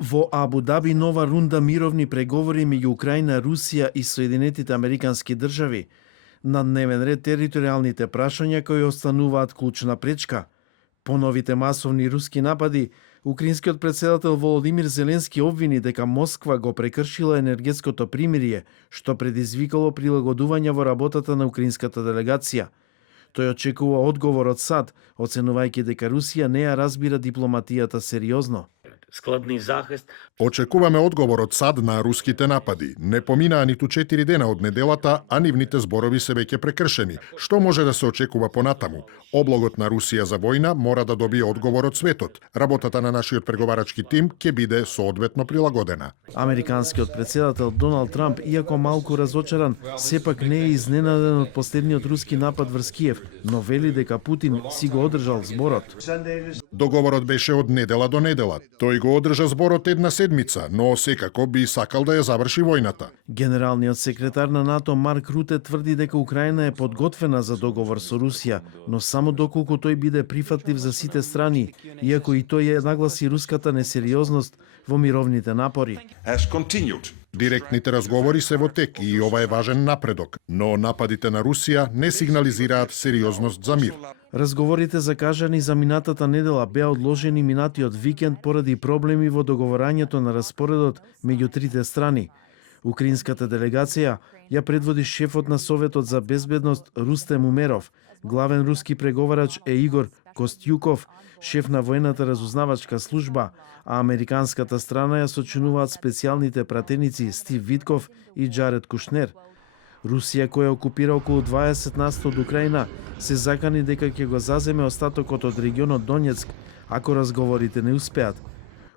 Во Абу Даби нова рунда мировни преговори меѓу Украина, Русија и Соединетите Американски држави. На дневен ред територијалните прашања кои остануваат клучна пречка. По новите масовни руски напади, украинскиот председател Володимир Зеленски обвини дека Москва го прекршила енергетското примирие, што предизвикало прилагодување во работата на украинската делегација. Тој очекува одговор од САД, оценувајќи дека Русија не ја разбира дипломатијата сериозно. Складни захист. Очекуваме одговор од САД на руските напади. Не поминаа ниту 4 дена од неделата, а нивните зборови се веќе прекршени. Што може да се очекува понатаму? Облогот на Русија за војна мора да добие одговор од светот. Работата на нашиот преговарачки тим ќе биде соодветно прилагодена. Американскиот председател Доналд Трамп, иако малку разочаран, сепак не е изненаден од последниот руски напад врз Киев, но вели дека Путин си го одржал зборот. Договорот беше од недела до недела. Тој го одржа зборот една седмица, но секако би сакал да ја заврши војната. Генералниот секретар на НАТО Марк Руте тврди дека Украина е подготвена за договор со Русија, но само доколку тој биде прифатлив за сите страни, иако и тој ја нагласи руската несериозност во мировните напори. Директните разговори се во тек и ова е важен напредок, но нападите на Русија не сигнализираат сериозност за мир. Разговорите закажани за минатата недела беа одложени минатиот викенд поради проблеми во договорањето на распоредот меѓу трите страни. Украинската делегација ја предводи шефот на Советот за безбедност Рустем Умеров, главен руски преговарач е Игор Костјуков, шеф на војната разузнавачка служба, а американската страна ја сочинуваат специјалните пратеници Стив Витков и Джаред Кушнер. Русија, која окупира околу 20% од Украина, се закани дека ќе го заземе остатокот од регионот Донецк, ако разговорите не успеат.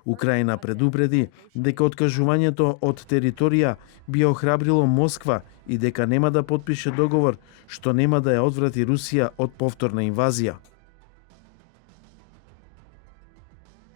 Украина предупреди дека откажувањето од територија би охрабрило Москва и дека нема да потпише договор што нема да ја одврати Русија од повторна инвазија.